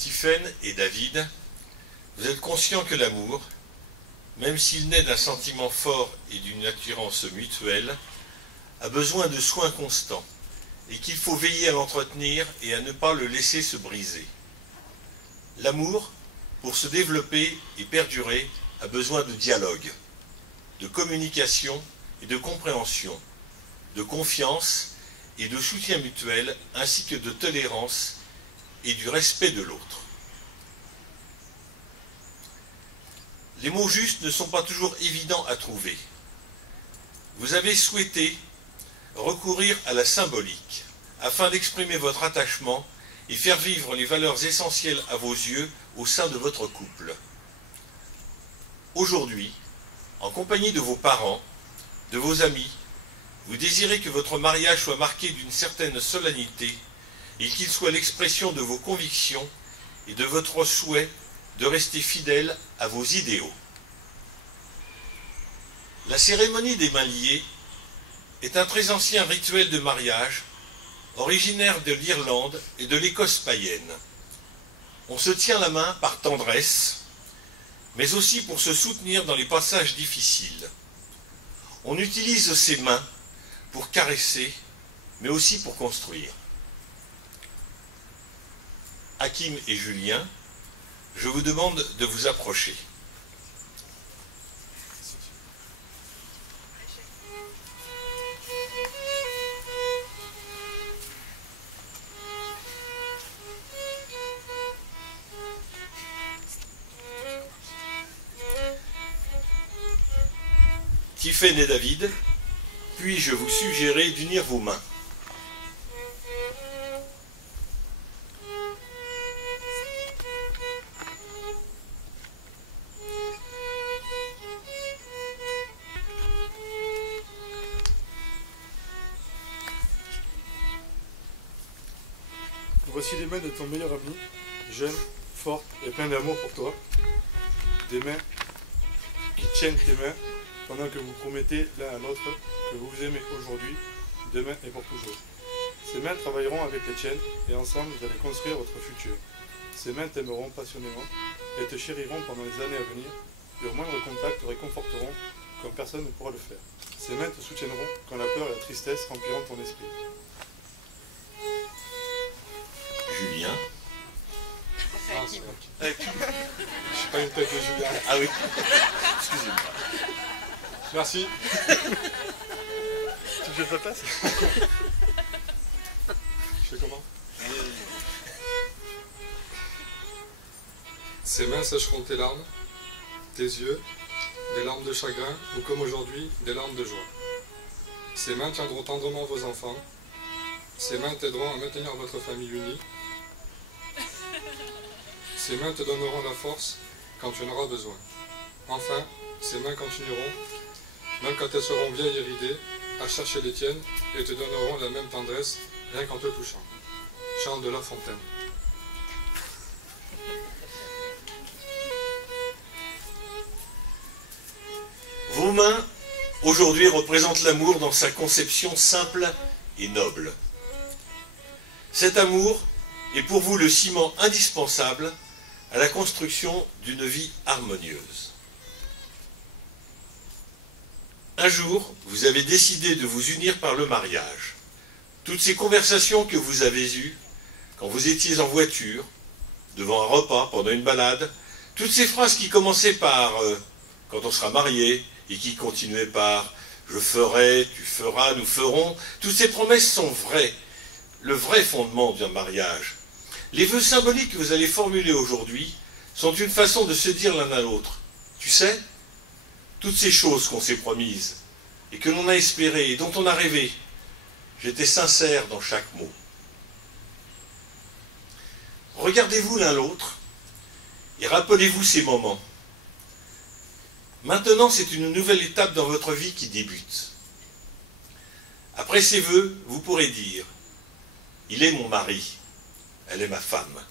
Tiphaine et David, vous êtes conscients que l'amour, même s'il naît d'un sentiment fort et d'une attirance mutuelle, a besoin de soins constants et qu'il faut veiller à l'entretenir et à ne pas le laisser se briser. L'amour, pour se développer et perdurer, a besoin de dialogue, de communication et de compréhension, de confiance et de soutien mutuel, ainsi que de tolérance et du respect de l'autre. Les mots justes ne sont pas toujours évidents à trouver. Vous avez souhaité recourir à la symbolique afin d'exprimer votre attachement et faire vivre les valeurs essentielles à vos yeux au sein de votre couple. Aujourd'hui, en compagnie de vos parents, de vos amis, vous désirez que votre mariage soit marqué d'une certaine solennité et qu'il soit l'expression de vos convictions et de votre souhait de rester fidèle à vos idéaux. La cérémonie des mains liées est un très ancien rituel de mariage originaire de l'Irlande et de l'Écosse païenne. On se tient la main par tendresse, mais aussi pour se soutenir dans les passages difficiles. On utilise ses mains pour caresser, mais aussi pour construire. Hakim et Julien, je vous demande de vous approcher. Tiphaine et David, puis-je vous suggérer d'unir vos mains? Voici les mains de ton meilleur ami, jeune, forte et plein d'amour pour toi. Des mains qui tiennent tes mains pendant que vous promettez l'un à l'autre que vous vous aimez aujourd'hui, demain et pour toujours. Ces mains travailleront avec les tiennes et ensemble vous allez construire votre futur. Ces mains t'aimeront passionnément et te chériront pendant les années à venir. Leurs moindres contacts te réconforteront comme personne ne pourra le faire. Ces mains te soutiendront quand la peur et la tristesse rempliront ton esprit. Julien. Ah, c'est ok. Je suis pas une tête de Julien. Ah oui. Excusez-moi. Merci. Tu fais ta place? Je fais comment? Ces mains sécheront tes larmes, tes yeux, des larmes de chagrin ou comme aujourd'hui, des larmes de joie. Ces mains tiendront tendrement vos enfants. Ces mains t'aideront à maintenir votre famille unie. Ces mains te donneront la force quand tu en auras besoin. Enfin, ces mains continueront, même quand elles seront vieilles et ridées, à chercher les tiennes et te donneront la même tendresse rien qu'en te touchant. Chant de La Fontaine. Vos mains, aujourd'hui, représentent l'amour dans sa conception simple et noble. Cet amour est pour vous le ciment indispensable à la construction d'une vie harmonieuse. Un jour, vous avez décidé de vous unir par le mariage. Toutes ces conversations que vous avez eues, quand vous étiez en voiture, devant un repas, pendant une balade, toutes ces phrases qui commençaient par « quand on sera marié » et qui continuaient par « je ferai, tu feras, nous ferons », toutes ces promesses sont vraies, le vrai fondement d'un mariage. Les vœux symboliques que vous allez formuler aujourd'hui sont une façon de se dire l'un à l'autre. Tu sais, toutes ces choses qu'on s'est promises, et que l'on a espérées, et dont on a rêvé, j'étais sincère dans chaque mot. Regardez-vous l'un l'autre, et rappelez-vous ces moments. Maintenant, c'est une nouvelle étape dans votre vie qui débute. Après ces vœux, vous pourrez dire « Il est mon mari, elle est ma femme ».